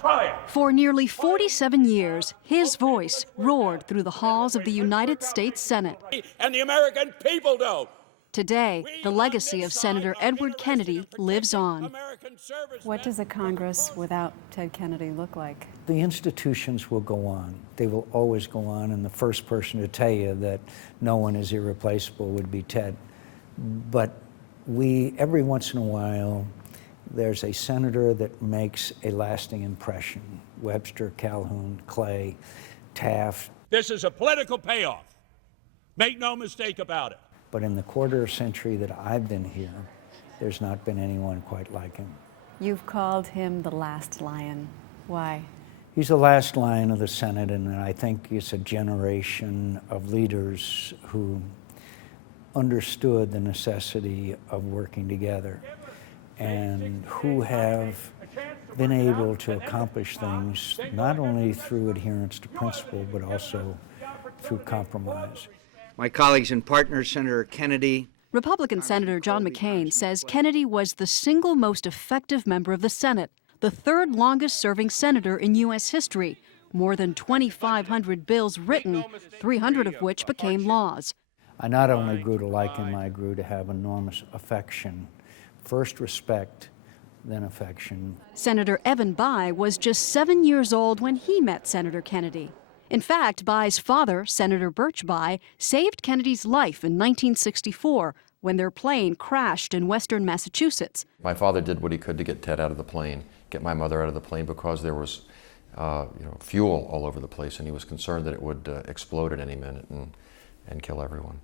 Try it. For nearly 47 years, his voice roared through the halls of the United States Senate. And the American people know. Today, the legacy of Senator Edward Kennedy lives on. What does a Congress without Ted Kennedy look like? The institutions will go on. They will always go on, and the first person to tell you that no one is irreplaceable would be Ted. But every once in a while, there's a senator that makes a lasting impression. Webster, Calhoun, Clay, Taft. This is a political payoff. Make no mistake about it. But in the quarter century that I've been here, there's not been anyone quite like him. You've called him the last lion. Why? He's the last lion of the Senate, and I think it's a generation of leaders who understood the necessity of working together and who have been able to accomplish things not only through adherence to principle, but also through compromise. My colleagues and partners, Senator Kennedy. Republican Senator John McCain says Kennedy was the single most effective member of the Senate, the third longest-serving senator in U.S. history, more than 2,500 bills written, 300 of which became laws. I not only grew to like him, I grew to have enormous affection. First respect, then affection. Senator Evan Bayh was just 7 years old when he met Senator Kennedy. In fact, Bayh's father, Senator Birch Bayh, saved Kennedy's life in 1964 when their plane crashed in western Massachusetts. My father did what he could to get Ted out of the plane, get my mother out of the plane, because there was fuel all over the place, and he was concerned that it would explode at any minute and kill everyone.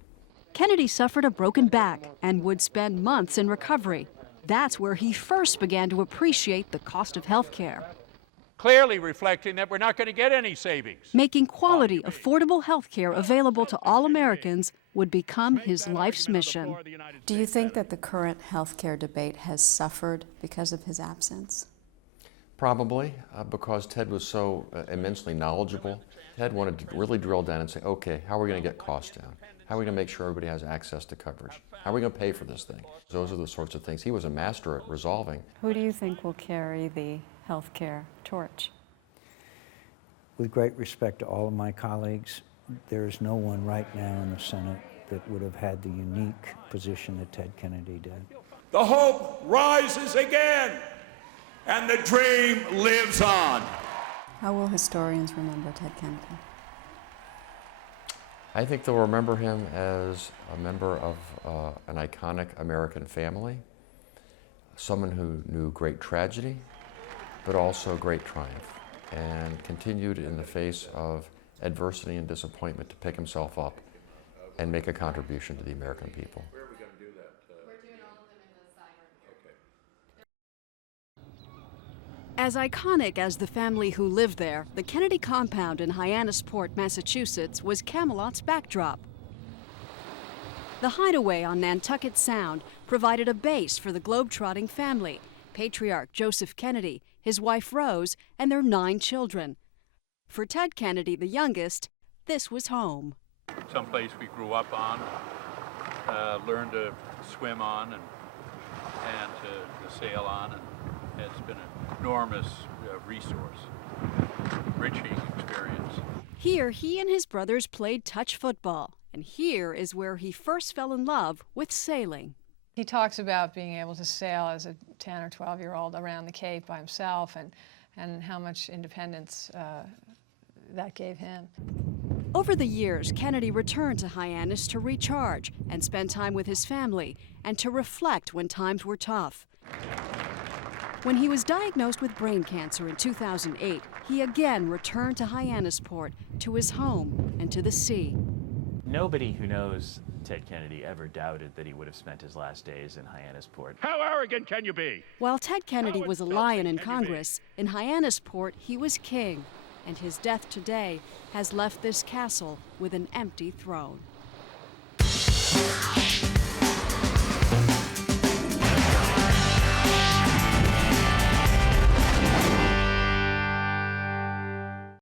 Kennedy suffered a broken back and would spend months in recovery. That's where he first began to appreciate the cost of health care. Clearly reflecting that we're not going to get any savings. Making quality, affordable health care available to all Americans would become his life's mission. Do you think that the current health care debate has suffered because of his absence? Probably, because Ted was so immensely knowledgeable. Ted wanted to really drill down and say, okay, how are we going to get costs down? How are we going to make sure everybody has access to coverage? How are we going to pay for this thing? Those are the sorts of things he was a master at resolving. Who do you think will carry the health care torch? With great respect to all of my colleagues, there is no one right now in the Senate that would have had the unique position that Ted Kennedy did. The hope rises again, and the dream lives on. How will historians remember Ted Kennedy? I think they'll remember him as a member of an iconic American family, someone who knew great tragedy, but also great triumph, and continued in the face of adversity and disappointment to pick himself up and make a contribution to the American people. Where are we going to do that? We're doing all of them in the side room. Okay. As iconic as the family who lived there, the Kennedy compound in Hyannisport, Massachusetts, was Camelot's backdrop. The hideaway on Nantucket Sound provided a base for the globe-trotting family, patriarch Joseph Kennedy, his wife Rose, and their 9 children. For Ted Kennedy, the youngest, this was home. Someplace we grew up on, learned to swim on and to sail on, and it's been an enormous resource, enriching experience. Here, he and his brothers played touch football, and here is where he first fell in love with sailing. He talks about being able to sail as a 10 or 12-year-old around the Cape by himself and how much independence that gave him. Over the years, Kennedy returned to Hyannis to recharge and spend time with his family and to reflect when times were tough. When he was diagnosed with brain cancer in 2008, he again returned to Hyannisport, to his home and to the sea. Nobody who knows Ted Kennedy ever doubted that he would have spent his last days in Hyannisport. How arrogant can you be? While Ted Kennedy was a lion in Congress, in Hyannisport he was king, and his death today has left this castle with an empty throne.